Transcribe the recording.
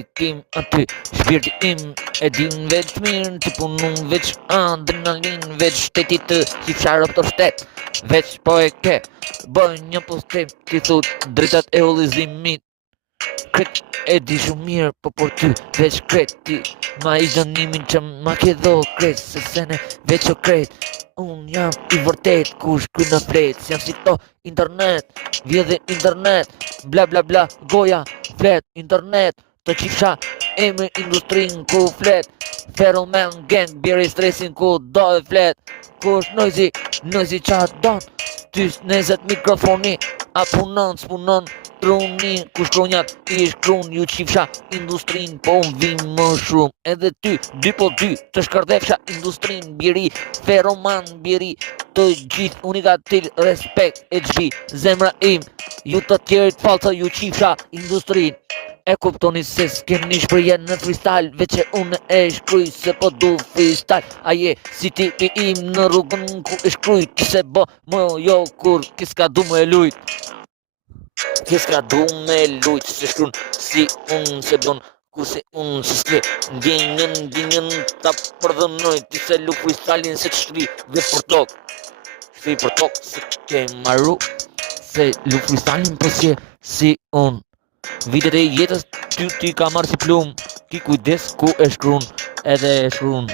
i kim aty, shpirti im e din veç mirë, të punun veç adrenalin, veç shtetit të si fsharë këto shtet, veç po e ke, bëj një postim, ti thut drejtat e ullizimit, kret e di shumë mirë, po por ty veç kreti, ma i dënimin që ma ke dho kret, se sene veç o kret, unë jam i vërtet, ku shkry në flet, si jam si to internet, vjedhe internet, bla bla bla, goja, flet, internet, të qifsha emri industrin ku flet, Feromen gang, bjeri stresin ku do e flet, ku është noizi qa don, ty nezet mikrofoni, a punon, s'punon, truni, ku shkronjat i shkrun, ju qifsha industrin, po unë vim më shumë, edhe ty, 2x2, të shkërdefsha industrin, bjeri, Feroman, bjeri, të gjithë unikatil, respekt, e gjbi, zemra im, ju të tjerit falca, ju qifsha industrin, e kuptoni se s'keni shprehjen në freestyle, veç e unë e shkruj se po du freestyle, aje si tipi im në rrugën ku e shkruj, kise bo më jo kur kiska du me lujt, kiska du me lujt, se shkrun si unë se don, ku se unë se s'ke, ndjenjën ta përdhënoj, ti se lu freestyle-in se të shkri dhe për tok, shkri për tok se ke marru, se lu freestyle-in po si unë. Vitet e jetës ty ka marrë si plum, ki kujdes ku e shkruan, edhe e shkruan.